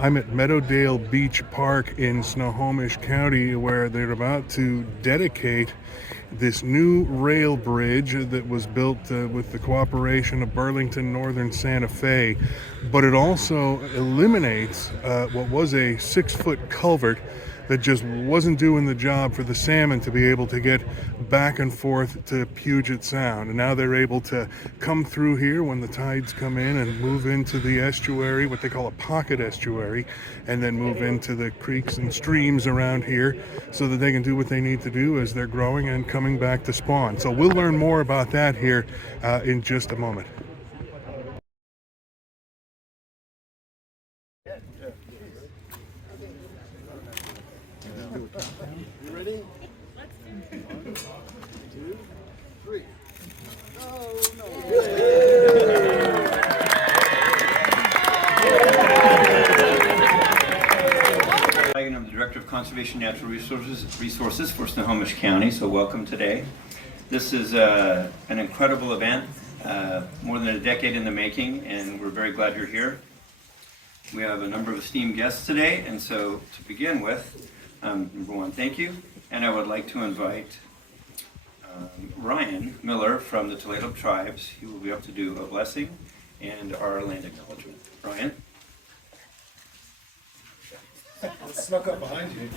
I'm at Meadowdale Beach Park in Snohomish County, where they're about to dedicate this new rail bridge that was built with the cooperation of Burlington Northern Santa Fe. But it also eliminates what was a 6-foot culvert that just wasn't doing the job for the salmon to be able to get back and forth to Puget Sound. And now they're able to come through here when the tides come in and move into the estuary, what they call a pocket estuary, and then move into the creeks and streams around here so that they can do what they need to do as they're growing and coming back to spawn. So we'll learn more about that here in just a moment. You ready? 1, 2, 3. Oh, no. I'm the Director of Conservation Natural Resources for Snohomish County, so welcome today. This is an incredible event, more than a decade in the making, and we're very glad you're here. We have a number of esteemed guests today, and so to begin with, number one, thank you, and I would like to invite Ryan Miller from the Tulalip Tribes. He will be up to do a blessing and our land acknowledgement. Ryan? Snuck up behind you.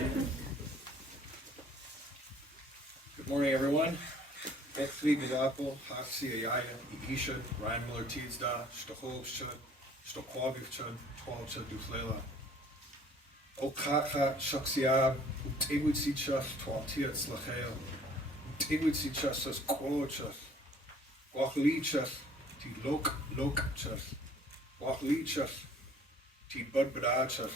Good morning, everyone. Ekli Gidako, Haksi Ayaya, Igisha, Ryan Miller Tidsda, Stohobsha, Stokwabivcha, Twalcha Duflela. Okaka Shaksiab, Utegwitsicha, Twaltia Slachel, Utegwitsicha says Quochas, Wachlichas, Ti Lokchas, Wachlichas, Ti Budbadachas.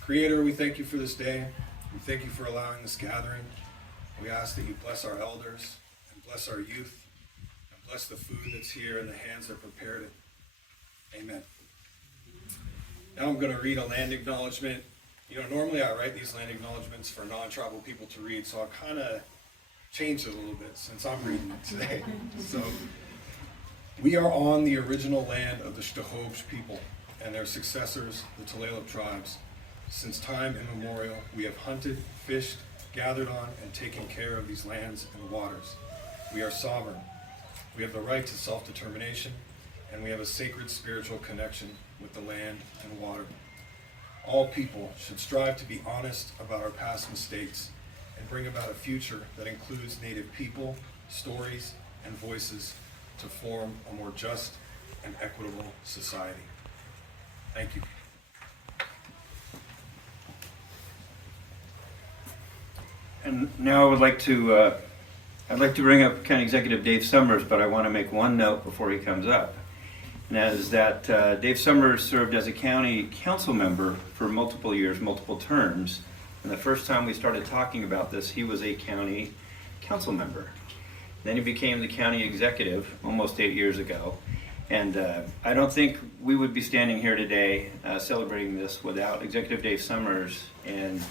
Creator, we thank you for this day. We thank you for allowing this gathering. We ask that you bless our elders and bless our youth and bless the food that's here and the hands that prepared it. Amen. Now I'm going to read a land acknowledgement. Normally I write these land acknowledgements for non-tribal people to read, so I kind of changed it a little bit since I'm reading it today. So, we are on the original land of the Snohomish people and their successors, the Tulalip tribes. Since time immemorial, we have hunted, fished, gathered on, and taken care of these lands and waters. We are sovereign. We have the right to self-determination, and we have a sacred spiritual connection with the land and water. All people should strive to be honest about our past mistakes and bring about a future that includes Native people, stories, and voices to form a more just and equitable society. Thank you. And now I would like to bring up County Executive Dave Summers, but I want to make one note before he comes up. And that is that Dave Summers served as a county council member for multiple years, multiple terms. And the first time we started talking about this, he was a county council member. Then he became the county executive almost 8 years ago. And I don't think we would be standing here today celebrating this without Executive Dave Summers and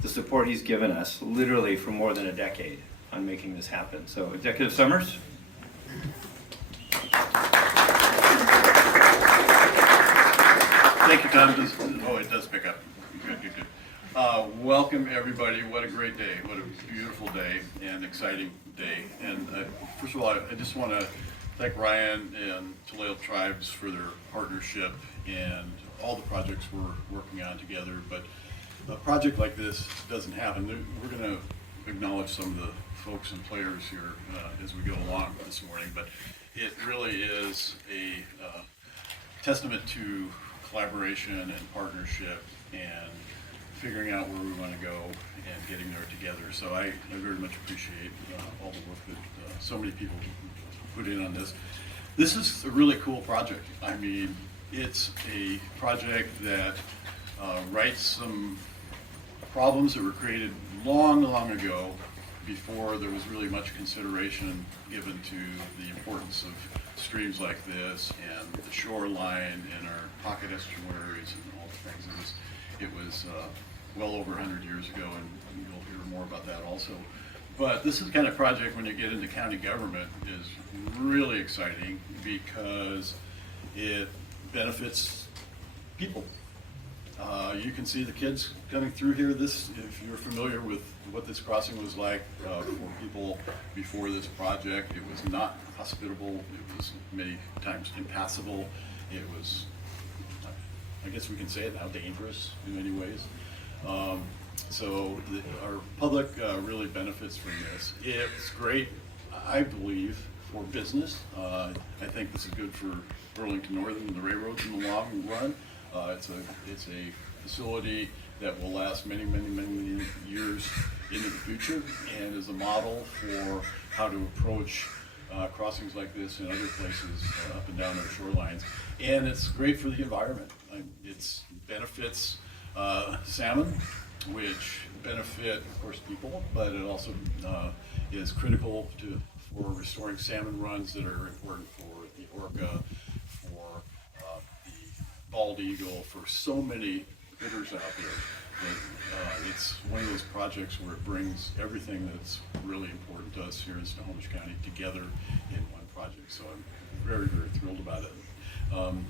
the support he's given us literally for more than a decade on making this happen. So Executive Summers. Thank you, Tom. It does pick up. Good. Welcome, everybody. What a great day. What a beautiful day and exciting day. And first of all, I just want to thank Ryan and Tulalip Tribes for their partnership and all the projects we're working on together. But a project like this doesn't happen. We're going to acknowledge some of the folks and players here as we go along this morning. But it really is a testament to collaboration and partnership and figuring out where we want to go and getting there together. So I very much appreciate all the work that so many people put in on this. This is a really cool project. I mean, it's a project that rights some problems that were created long ago before there was really much consideration given to the importance of streams like this and the shoreline and our pocket estuaries and all the things. It was well over 100 years ago, and you'll hear more about that also. But this is the kind of project, when you get into county government, is really exciting because it benefits people. You can see the kids coming through here. This, if you're familiar with what this crossing was like for people before this project, it was not hospitable. It was many times impassable. It was, I guess we can say it now, dangerous in many ways. So our public really benefits from this. It's great, I believe, for business. I think this is good for Burlington Northern and the railroads in the long run. It's a facility that will last many years into the future, and is a model for how to approach crossings like this in other places up and down our shorelines. And it's great for the environment. It benefits salmon, which benefit, of course, people, but it also is critical for restoring salmon runs that are important for the orca, for the bald eagle, for so many critters out there. It's one of those projects where it brings everything that's really important to us here in Snohomish County together in one project. So I'm very thrilled about it.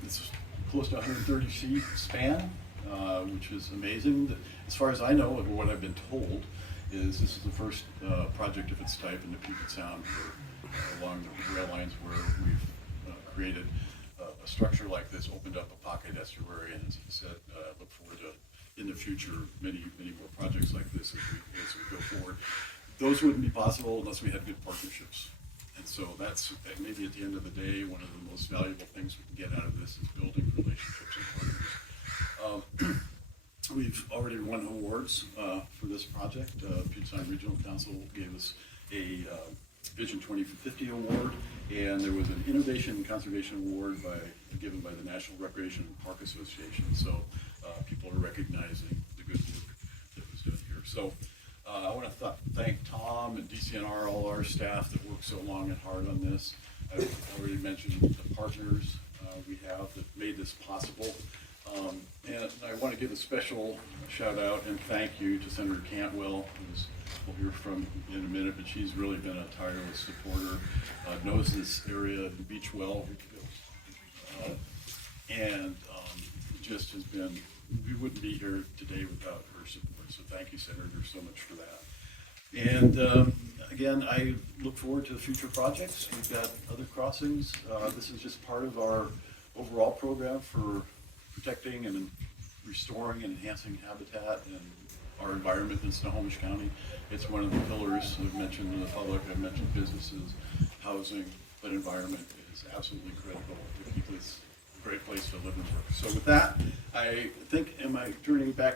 It's close to 130 feet span, which is amazing. As far as I know, or what I've been told, is this is the first project of its type in the Puget Sound along the rail lines where we've created a structure like this, opened up a pocket estuary, and as he said, look forward to, in the future, many more projects like this as we go forward. Those wouldn't be possible unless we had good partnerships. And so that's maybe at the end of the day, one of the most valuable things we can get out of this is building relationships and partners. We've already won awards for this project. Puget Sound Regional Council gave us a Vision 2050 award, and there was an Innovation and Conservation Award given by the National Recreation and Park Association. So people are recognizing the good work that was done here. So I want to thank Tom and DCNR, all our staff that worked so long and hard on this. I've already mentioned the partners we have that made this possible. And I want to give a special shout out and thank you to Senator Cantwell, who's we'll hear from in a minute, but she's really been a tireless supporter, knows this area, the beach well, and just has been, we wouldn't be here today without her support. So thank you, Senator, so much for that. And again, I look forward to the future projects. We've got other crossings. This is just part of our overall program for protecting and restoring and enhancing habitat and our environment in Snohomish County. It's one of the pillars I've mentioned in the public. I've mentioned businesses, housing, but environment is absolutely critical to keep this a great place to live and work. So with that, I think,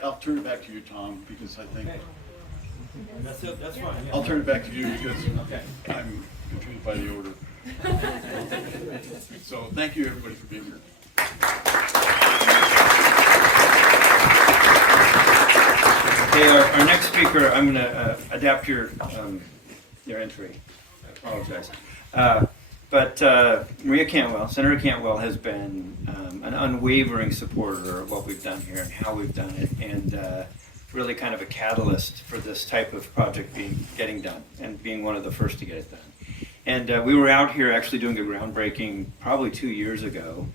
I'll turn it back to you, Tom, because I think That's it. That's fine. Yeah. I'll turn it back to you because I'm confused by the order. So thank you, everybody, for being here. Okay, our next speaker, I'm going to adapt your entry. I apologize. But Maria Cantwell, Senator Cantwell, has been an unwavering supporter of what we've done here and how we've done it, and really kind of a catalyst for this type of project getting done and being one of the first to get it done. And we were out here actually doing a groundbreaking probably 2 years ago.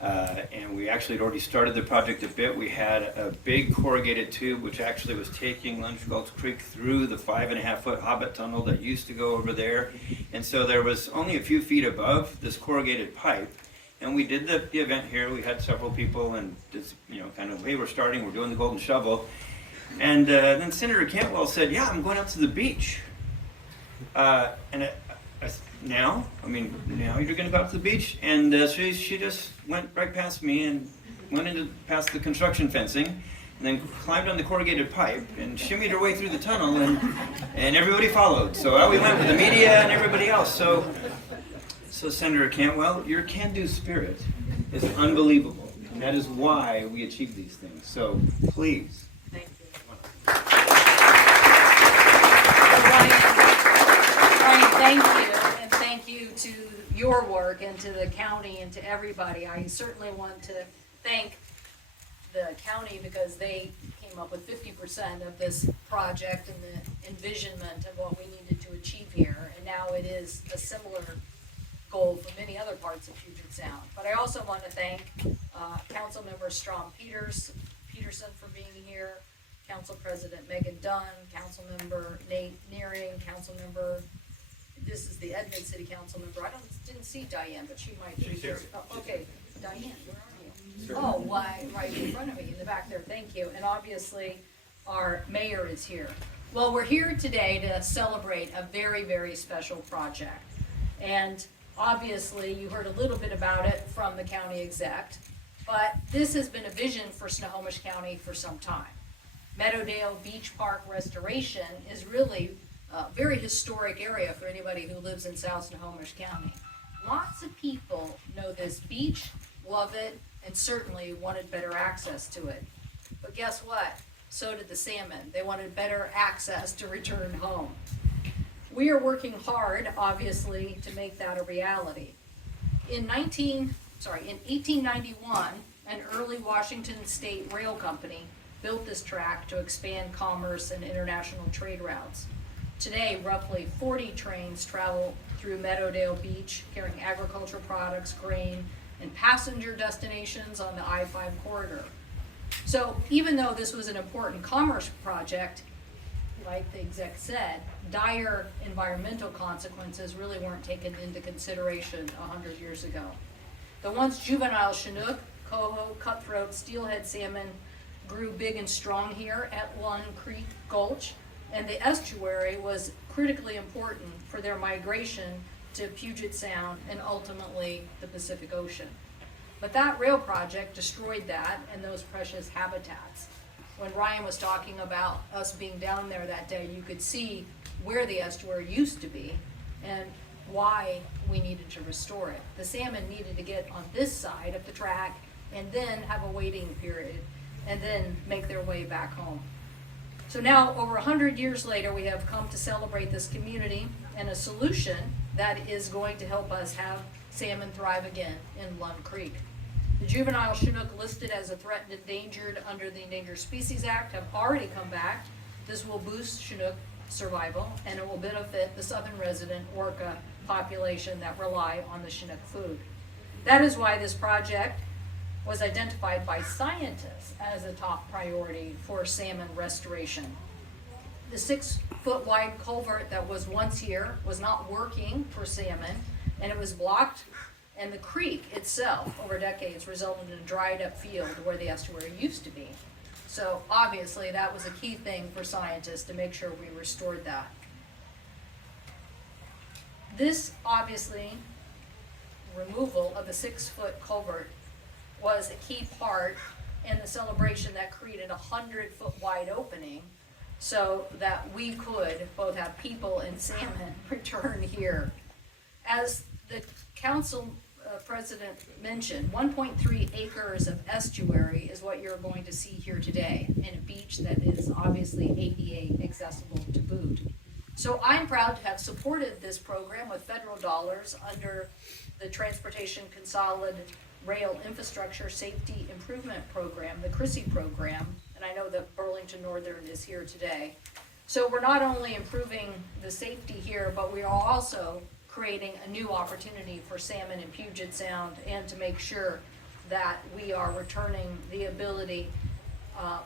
And we actually had already started the project a bit. We had a big corrugated tube, which actually was taking Lunch Gulch Creek through the 5.5-foot Hobbit tunnel that used to go over there. And so there was only a few feet above this corrugated pipe. And we did the event here. We had several people, and just, kind of, hey, we're starting, we're doing the golden shovel. And then Senator Cantwell said, yeah, I'm going up to the beach. Now you're going to go out to the beach? And she just went right past me and went past the construction fencing, and then climbed on the corrugated pipe and shimmied her way through the tunnel, and everybody followed. So out we went with the media and everybody else. So Senator Cantwell, your can-do spirit is unbelievable, and that is why we achieve these things. So please. Thank you. Ryan, thank you. Thank you to your work and to the county and to everybody. I certainly want to thank the county because they came up with 50% of this project and the envisionment of what we needed to achieve here, and now it is a similar goal for many other parts of Puget Sound. But I also want to thank Councilmember Strom Peterson for being here, Council President Megan Dunn, Councilmember Nate Nearing, Councilmember, this is the Edmond City Council member. Didn't see Diane, but she might be here. Oh, okay, Diane, where are you? Oh, why, right in front of me, in the back there, thank you. And obviously, our mayor is here. Well, we're here today to celebrate a very, very special project. And obviously, you heard a little bit about it from the county exec, but this has been a vision for Snohomish County for some time. Meadowdale Beach Park restoration is really a very historic area for anybody who lives in South Snohomish County. Lots of people know this beach, love it, and certainly wanted better access to it. But guess what? So did the salmon. They wanted better access to return home. We are working hard, obviously, to make that a reality. In 1891, an early Washington State rail company built this track to expand commerce and international trade routes. Today, roughly 40 trains travel through Meadowdale Beach, carrying agricultural products, grain, and passenger destinations on the I-5 corridor. So even though this was an important commerce project, like the exec said, dire environmental consequences really weren't taken into consideration 100 years ago. The once juvenile Chinook, coho, cutthroat, steelhead salmon grew big and strong here at Lund Creek Gulch, and the estuary was critically important for their migration to Puget Sound and ultimately the Pacific Ocean. But that rail project destroyed that and those precious habitats. When Ryan was talking about us being down there that day, you could see where the estuary used to be and why we needed to restore it. The salmon needed to get on this side of the track and then have a waiting period and then make their way back home. So now, over 100 years later, we have come to celebrate this community and a solution that is going to help us have salmon thrive again in Lund Creek. The juvenile Chinook listed as a threatened endangered under the Endangered Species Act have already come back. This will boost Chinook survival and it will benefit the southern resident orca population that rely on the Chinook food. That is why this project was identified by scientists as a top priority for salmon restoration. The 6-foot wide culvert that was once here was not working for salmon, and it was blocked, and the creek itself over decades resulted in a dried up field where the estuary used to be. So obviously that was a key thing for scientists to make sure we restored that. This obviously removal of the 6-foot culvert was a key part in the celebration that created a 100-foot wide opening so that we could both have people and salmon return here. As the council president mentioned, 1.3 acres of estuary is what you're going to see here today in a beach that is obviously ADA accessible to boot. So I'm proud to have supported this program with federal dollars under the Transportation Consolidated Rail Infrastructure Safety Improvement Program, the CRISI program, and I know that Burlington Northern is here today. So we're not only improving the safety here, but we are also creating a new opportunity for salmon in Puget Sound and to make sure that we are returning the ability,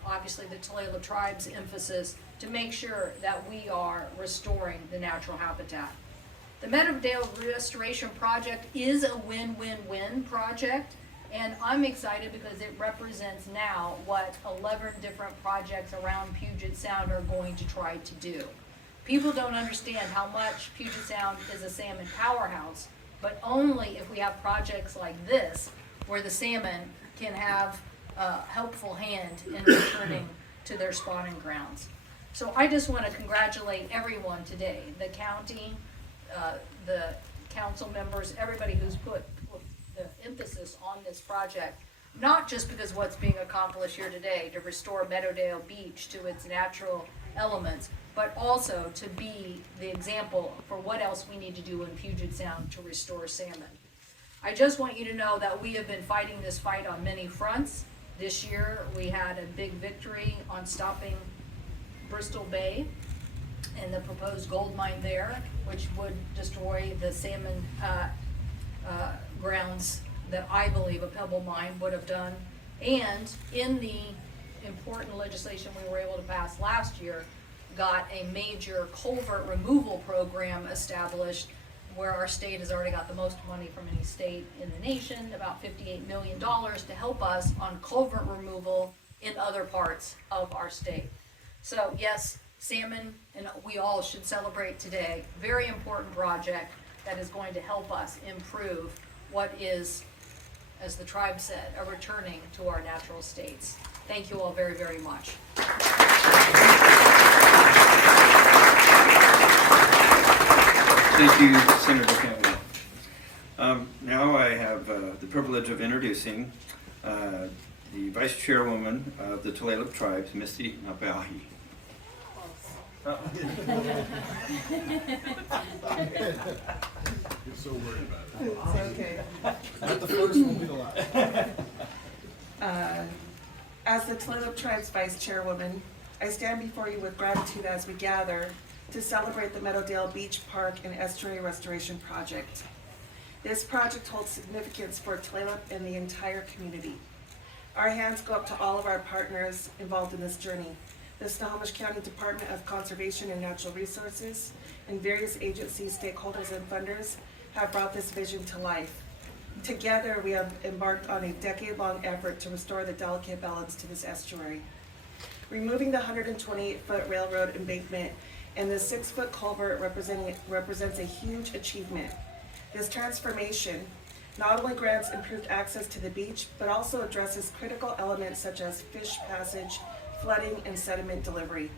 obviously the Tulalip tribe's emphasis, to make sure that we are restoring the natural habitat. The Meadowdale Restoration Project is a win-win-win project, and I'm excited because it represents now what 11 different projects around Puget Sound are going to try to do. People don't understand how much Puget Sound is a salmon powerhouse, but only if we have projects like this where the salmon can have a helpful hand in returning to their spawning grounds. So I just want to congratulate everyone today, the county, the council members, everybody who's put the emphasis on this project, not just because what's being accomplished here today to restore Meadowdale Beach to its natural elements, but also to be the example for what else we need to do in Puget Sound to restore salmon. I just want you to know that we have been fighting this fight on many fronts. This year we had a big victory on stopping Bristol Bay, and the proposed gold mine there, which would destroy the salmon grounds that I believe a pebble mine would have done. And in the important legislation we were able to pass last year, got a major culvert removal program established where our state has already got the most money from any state in the nation, about $58 million to help us on culvert removal in other parts of our state. So yes, salmon, and we all should celebrate today, very important project that is going to help us improve what is, as the tribe said, a returning to our natural states. Thank you all very, very much. Thank you, Senator Campbell. Now I have the privilege of introducing the Vice Chairwoman of the Tulalip Tribes, Misty Napahi. You're so worried about it. It's okay. Not the first one, be the last. As the Tulalip Tribe's Vice Chairwoman, I stand before you with gratitude as we gather to celebrate the Meadowdale Beach Park and Estuary Restoration Project. This project holds significance for Tulalip and the entire community. Our hands go up to all of our partners involved in this journey. The Snohomish County Department of Conservation and Natural Resources and various agencies, stakeholders, and funders have brought this vision to life. Together, we have embarked on a decade-long effort to restore the delicate balance to this estuary. Removing the 128-foot railroad embankment and the 6-foot culvert represents a huge achievement. This transformation not only grants improved access to the beach, but also addresses critical elements such as fish passage, flooding, and sediment delivery.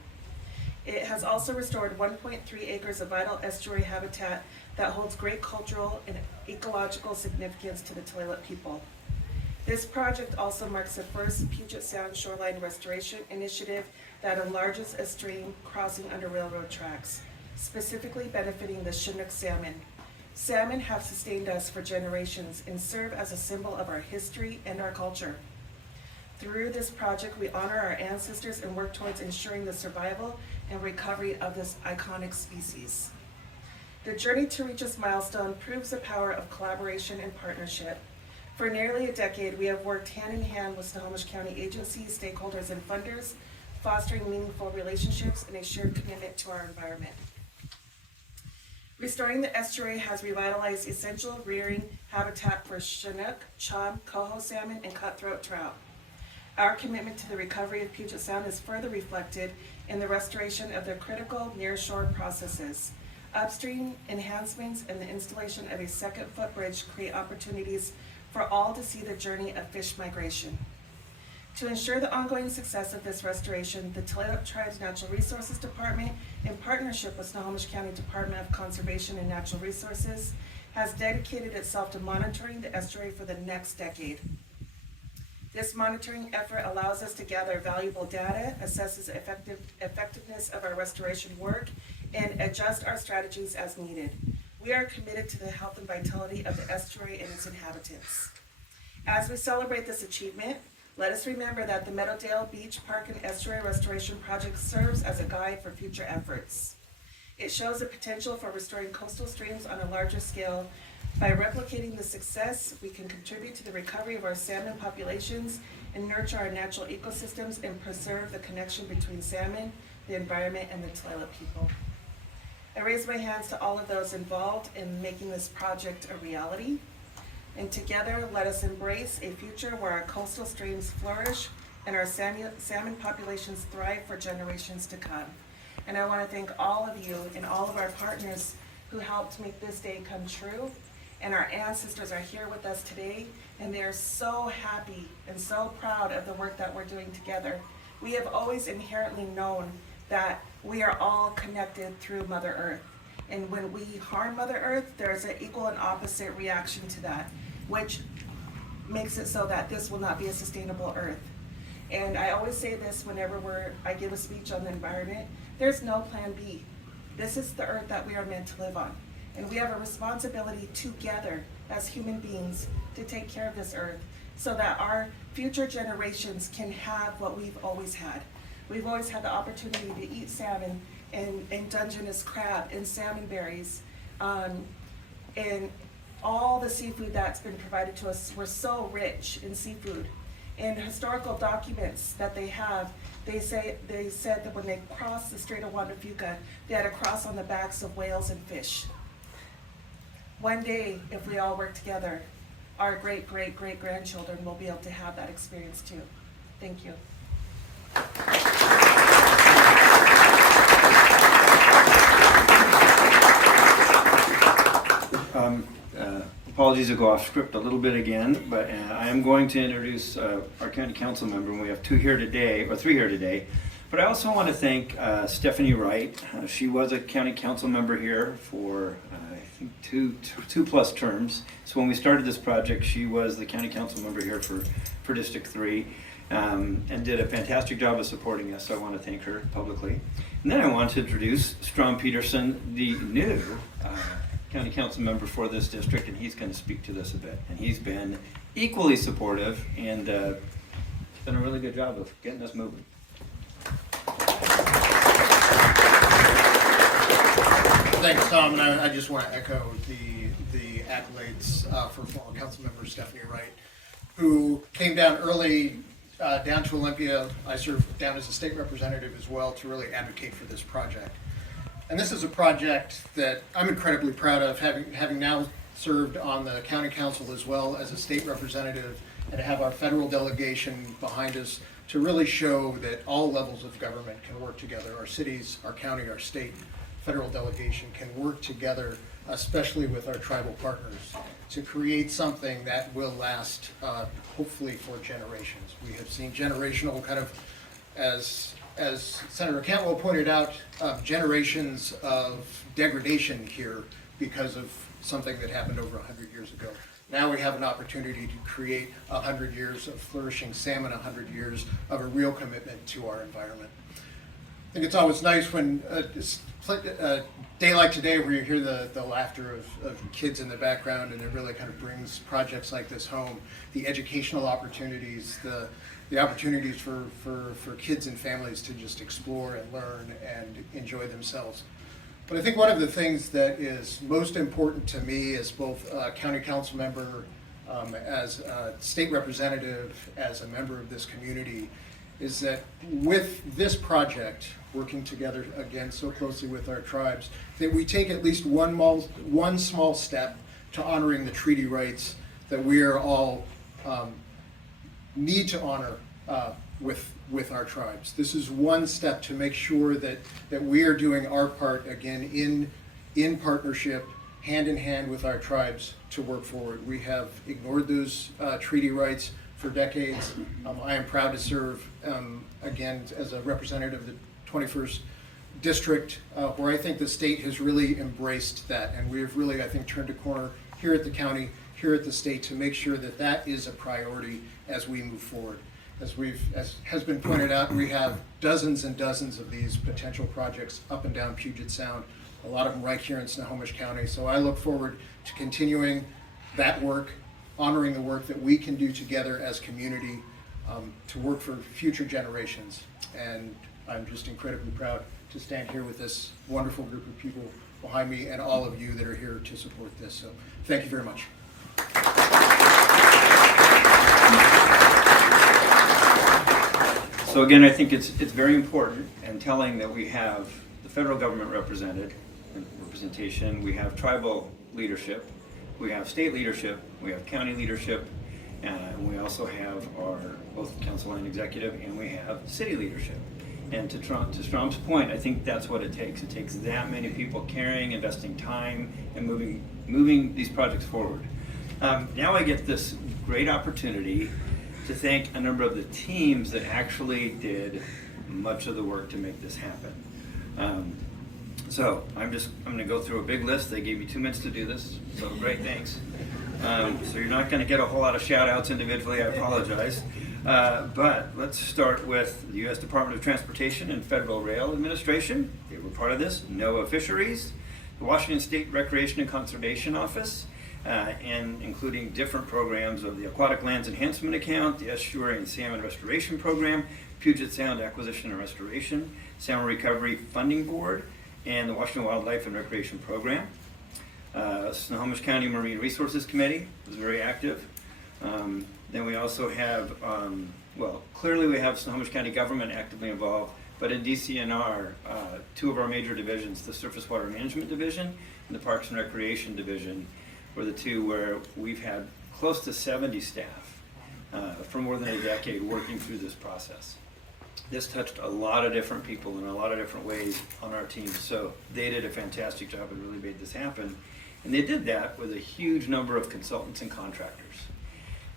It has also restored 1.3 acres of vital estuary habitat that holds great cultural and ecological significance to the Tulalip people. This project also marks the first Puget Sound shoreline restoration initiative that enlarges a stream crossing under railroad tracks, specifically benefiting the Chinook salmon. Salmon have sustained us for generations and serve as a symbol of our history and our culture. Through this project, we honor our ancestors and work towards ensuring the survival and recovery of this iconic species. The journey to reach this milestone proves the power of collaboration and partnership. For nearly a decade, we have worked hand in hand with Snohomish County agencies, stakeholders, and funders, fostering meaningful relationships and a shared commitment to our environment. Restoring the estuary has revitalized essential rearing habitat for Chinook, chum, coho salmon, and cutthroat trout. Our commitment to the recovery of Puget Sound is further reflected in the restoration of the critical nearshore processes. Upstream enhancements and the installation of a second footbridge create opportunities for all to see the journey of fish migration. To ensure the ongoing success of this restoration, the Tulalip Tribes Natural Resources Department, in partnership with Snohomish County Department of Conservation and Natural Resources, has dedicated itself to monitoring the estuary for the next decade. This monitoring effort allows us to gather valuable data, assesses the effectiveness of our restoration work, and adjust our strategies as needed. We are committed to the health and vitality of the estuary and its inhabitants. As we celebrate this achievement, let us remember that the Meadowdale Beach Park and Estuary Restoration Project serves as a guide for future efforts. It shows the potential for restoring coastal streams on a larger scale. By replicating the success, we can contribute to the recovery of our salmon populations and nurture our natural ecosystems and preserve the connection between salmon, the environment, and the Tulalip people. I raise my hands to all of those involved in making this project a reality. And together, let us embrace a future where our coastal streams flourish and our salmon populations thrive for generations to come. And I want to thank all of you and all of our partners who helped make this day come true. And our ancestors are here with us today, and they're so happy and so proud of the work that we're doing together. We have always inherently known that we are all connected through Mother Earth. And when we harm Mother Earth, there's an equal and opposite reaction to that, which makes it so that this will not be a sustainable Earth. And I always say this whenever I give a speech on the environment, there's no plan B. This is the Earth that we are meant to live on. And we have a responsibility together as human beings to take care of this Earth so that our future generations can have what we've always had. We've always had the opportunity to eat salmon and Dungeness crab and salmon berries. And all the seafood that's been provided to us, we're so rich in seafood. In historical documents that they have, they said that when they crossed the Strait of Juan de Fuca, they had to cross on the backs of whales and fish. One day, if we all work together, our great-great-great-grandchildren will be able to have that experience too. Thank you. Apologies to go off script a little bit again, but I am going to introduce our county council member, and we have three here today. But I also want to thank Stephanie Wright. She was a county council member here for I think two plus terms. So when we started this project, she was the county council member here for District 3 and did a fantastic job of supporting us. So I want to thank her publicly. And then I want to introduce Strom Peterson, the new county council member for this district, and he's going to speak to this a bit. And he's been equally supportive and done a really good job of getting us moving. Thanks, Tom, and I just want to echo the accolades for former Councilmember Stephanie Wright, who came down early down to Olympia. I served down as a state representative as well to really advocate for this project. And this is a project that I'm incredibly proud of, having now served on the county council as well as a state representative, and to have our federal delegation behind us to really show that all levels of government can work together. Our cities, our county, our state, federal delegation can work together, especially with our tribal partners, to create something that will last, hopefully, for generations. We have seen generational kind of, as Senator Cantwell pointed out, generations of degradation here because of something that happened over 100 years ago. Now we have an opportunity to create 100 years of flourishing salmon, 100 years of a real commitment to our environment. I think it's always nice when a day like today where you hear the laughter of kids in the background, and it really kind of brings projects like this home. The educational opportunities, the opportunities for kids and families to just explore and learn and enjoy themselves. But I think one of the things that is most important to me as both a county council member, as a state representative, as a member of this community, is that with this project, working together again so closely with our tribes, that we take at least one small step to honoring the treaty rights that we are all need to honor with our tribes. This is one step to make sure that we are doing our part again in partnership, hand in hand with our tribes to work forward. We have ignored those treaty rights for decades. I am proud to serve again as a representative of the 21st District, where I think the state has really embraced that, and we have really, I think, turned a corner here at the county, here at the state, to make sure that that is a priority as we move forward. As has been pointed out, we have dozens and dozens of these potential projects up and down Puget Sound, a lot of them right here in Snohomish County. So I look forward to continuing that work, honoring the work that we can do together as community to work for future generations. And I'm just incredibly proud to stand here with this wonderful group of people behind me and all of you that are here to support this. So thank you very much. So again, I think it's very important and telling that we have the federal government representation, we have tribal leadership, we have state leadership, we have county leadership, and we also have our both council and executive, and we have city leadership. And to Strom's point, I think that's what it takes. It takes that many people caring, investing time, and moving these projects forward. Now I get this great opportunity to thank a number of the teams that actually did much of the work to make this happen. So I'm going to go through a big list. They gave me 2 minutes to do this, so great, thanks. So you're not going to get a whole lot of shout outs individually, I apologize. But let's start with the U.S. Department of Transportation and Federal Rail Administration. They were part of this. NOAA Fisheries, the Washington State Recreation and Conservation Office, and including different programs of the Aquatic Lands Enhancement Account, the Estuary and Salmon Restoration Program, Puget Sound Acquisition and Restoration, Salmon Recovery Funding Board, and the Washington Wildlife and Recreation Program. Snohomish County Marine Resources Committee was very active. Then we also have, clearly we have Snohomish County government actively involved, but in DCNR, two of our major divisions, the Surface Water Management Division and the Parks and Recreation Division, were the two where we've had close to 70 staff for more than a decade working through this process. This touched a lot of different people in a lot of different ways on our team, so they did a fantastic job and really made this happen. And they did that with a huge number of consultants and contractors.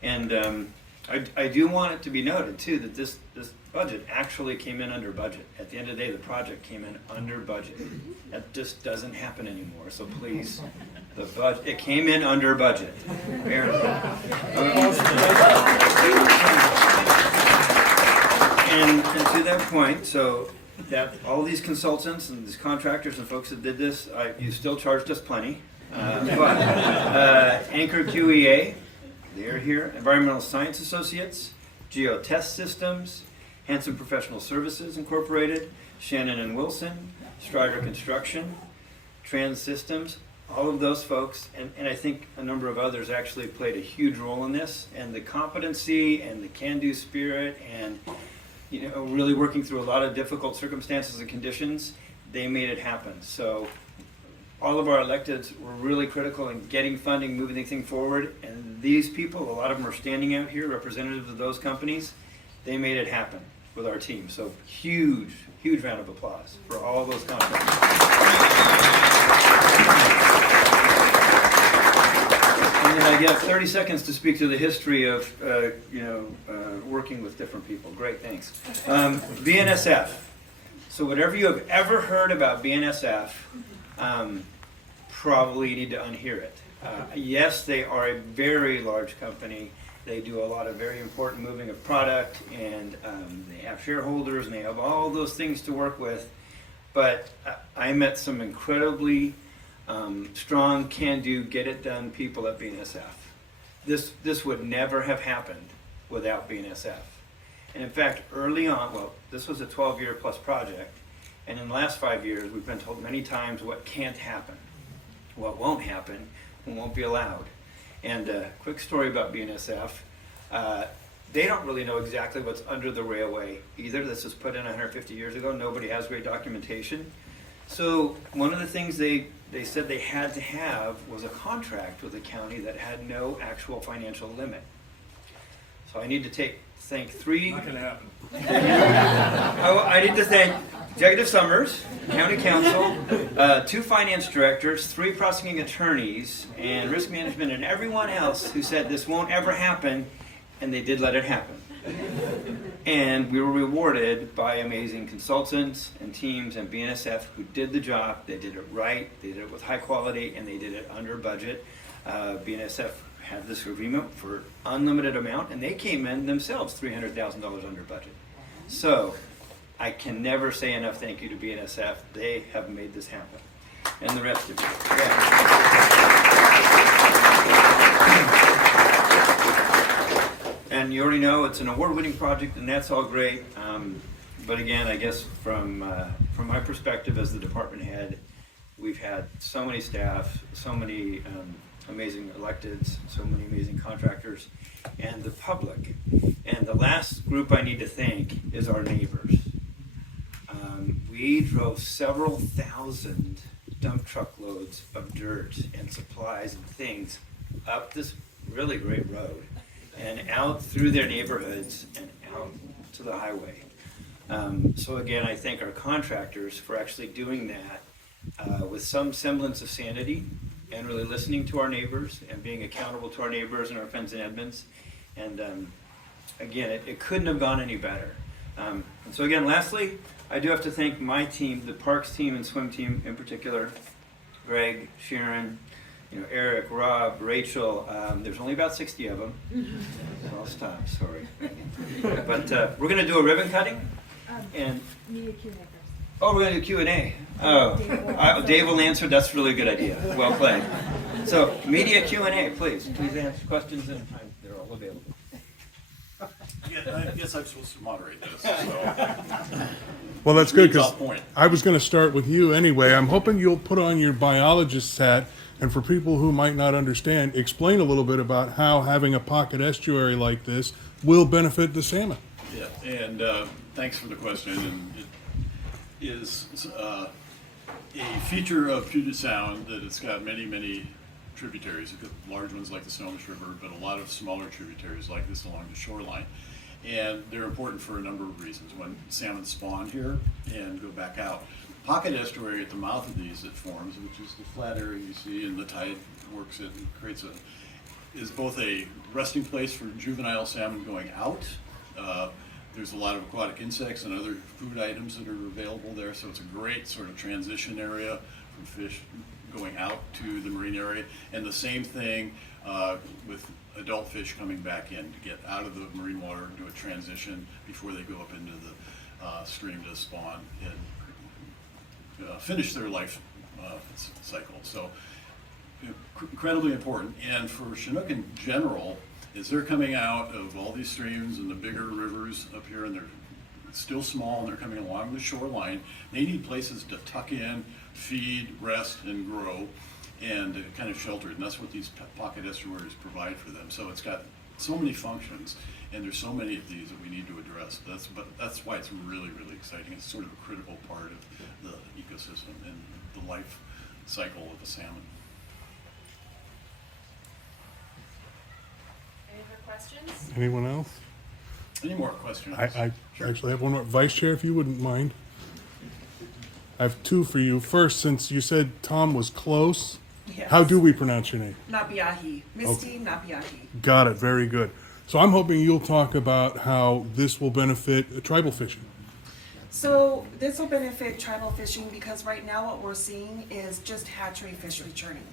And I do want it to be noted too that this budget actually came in under budget. At the end of the day, the project came in under budget. That just doesn't happen anymore. So please, it came in under budget. And to that point, so that all these consultants and these contractors and folks that did this, you still charged us plenty. Anchor QEA, they're here. Environmental Science Associates, Geotest Systems, Hanson Professional Services Incorporated, Shannon and Wilson, Strider Construction, Trans Systems, all of those folks, and I think a number of others actually played a huge role in this. And the competency and the can-do spirit and really working through a lot of difficult circumstances and conditions, they made it happen. So all of our electeds were really critical in getting funding, moving the thing forward, and these people, a lot of them are standing out here, representatives of those companies, they made it happen with our team. So huge, huge round of applause for all those contractors. And then I get 30 seconds to speak to the history of, working with different people. Great, thanks. BNSF. So whatever you have ever heard about BNSF, probably need to unhear it. Yes, they are a very large company. They do a lot of very important moving of product, and they have shareholders, and they have all those things to work with. But I met some incredibly strong, can-do, get-it-done people at BNSF. This would never have happened without BNSF. And in fact, early on, this was a 12-year plus project, and in the last 5 years, we've been told many times what can't happen, what won't happen, and won't be allowed. And a quick story about BNSF. They don't really know exactly what's under the railway either. This was put in 150 years ago. Nobody has great documentation. So one of the things they said they had to have was a contract with the county that had no actual financial limit. So I need to thank three. Not gonna happen. I need to thank Executive Summers, County Council, 2 finance directors, 3 prosecuting attorneys, and risk management, and everyone else who said this won't ever happen, and they did let it happen. And we were rewarded by amazing consultants and teams and BNSF who did the job. They did it right, they did it with high quality, and they did it under budget. BNSF had this agreement for unlimited amount, and they came in themselves $300,000 under budget. So I can never say enough thank you to BNSF. They have made this happen. And the rest of you. And you already know it's an award-winning project, and that's all great. But again, I guess from my perspective as the department head, we've had so many staff, so many amazing electeds, so many amazing contractors, and the public. And the last group I need to thank is our neighbors. We drove several thousand dump truck loads of dirt and supplies and things up this really great road and out through their neighborhoods and out to the highway. So again, I thank our contractors for actually doing that with some semblance of sanity and really listening to our neighbors and being accountable to our neighbors and our friends in Edmonds. And again, it couldn't have gone any better. And so again, lastly, I do have to thank my team, the Parks team and swim team in particular, Greg, Sharon, Eric, Rob, Rachel. There's only about 60 of them. So I'll stop, sorry. But we're going to do a ribbon cutting. And Media Q&A first. oh, we're going to do Q&A. Oh, Dave will answer. That's a really good idea. Well played. So media Q&A, please. Please answer questions, and they're all available. I guess I'm supposed to moderate this, so. Well, that's good, Leads because off point. I was going to start with you anyway. I'm hoping you'll put on your biologist's hat, and for people who might not understand, explain a little bit about how having a pocket estuary like this will benefit the salmon. Yeah, and thanks for the question. And it is a feature of Puget Sound that it's got many, many tributaries. It's got large ones like the Snohomish River, but a lot of smaller tributaries like this along the shoreline. And they're important for a number of reasons. When salmon spawn here and go back out, pocket estuary at the mouth of these it forms, which is the flat area you see, and the tide works it and creates is both a resting place for juvenile salmon going out. There's a lot of aquatic insects and other food items that are available there, so it's a great sort of transition area from fish going out to the marine area. And the same thing with adult fish coming back in to get out of the marine water and do a transition before they go up into the stream to spawn and finish their life cycle. So incredibly important. And for Chinook in general, is they're coming out of all these streams and the bigger rivers up here, and they're still small and they're coming along the shoreline. They need places to tuck in, feed, rest, and grow, and kind of sheltered. And that's what these pocket estuaries provide for them. So it's got so many functions, and there's so many of these that we need to address. But that's why it's really, really exciting. It's sort of a critical part of the ecosystem and the life cycle of the salmon. Any other questions? Anyone else? Any more questions? I actually have one more. Vice Chair, if you wouldn't mind. I have two for you. First, since you said Tom was close, Yes. how do we pronounce your name? Napiahi. Misty Napiahi. Got it. Very good. So I'm hoping you'll talk about how this will benefit tribal fishing. So this will benefit tribal fishing because right now what we're seeing is just hatchery fish returning.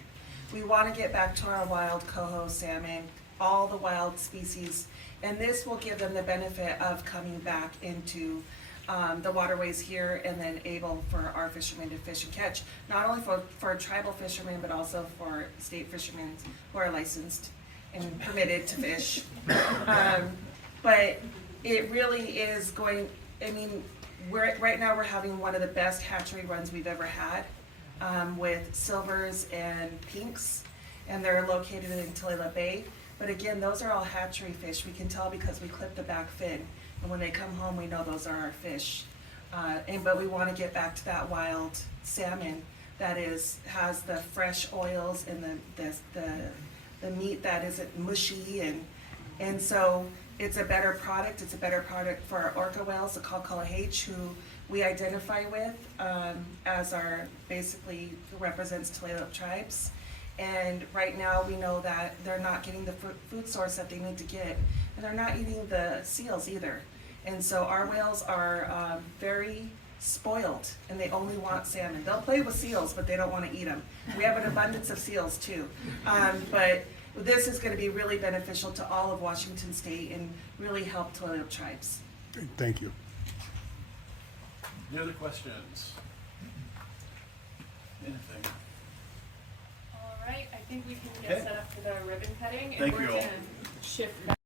We want to get back to our wild coho salmon, all the wild species, and this will give them the benefit of coming back into the waterways here and then able for our fishermen to fish and catch, not only for tribal fishermen, but also for state fishermen who are licensed and permitted to fish. But it really is going, I mean, right now we're having one of the best hatchery runs we've ever had with silvers and pinks, and they're located in Tulalip Bay. But again, those are all hatchery fish. We can tell because we clip the back fin. And when they come home, we know those are our fish. But we want to get back to that wild salmon that has the fresh oils and the meat that isn't mushy, and so it's a better product. It's a better product for our orca whales, the Kalkala H, who we identify with as our basically represents Tulalip tribes. And right now we know that they're not getting the food source that they need to get, and they're not eating the seals either. And so our whales are very spoiled, and they only want salmon. They'll play with seals, but they don't want to eat them. We have an abundance of seals too. But this is going to be really beneficial to all of Washington State and really help Tulalip tribes. Thank you. Any other questions? Anything? All right, I think we can Okay. get set up for the ribbon cutting. Thank and you we're all. gonna shift back.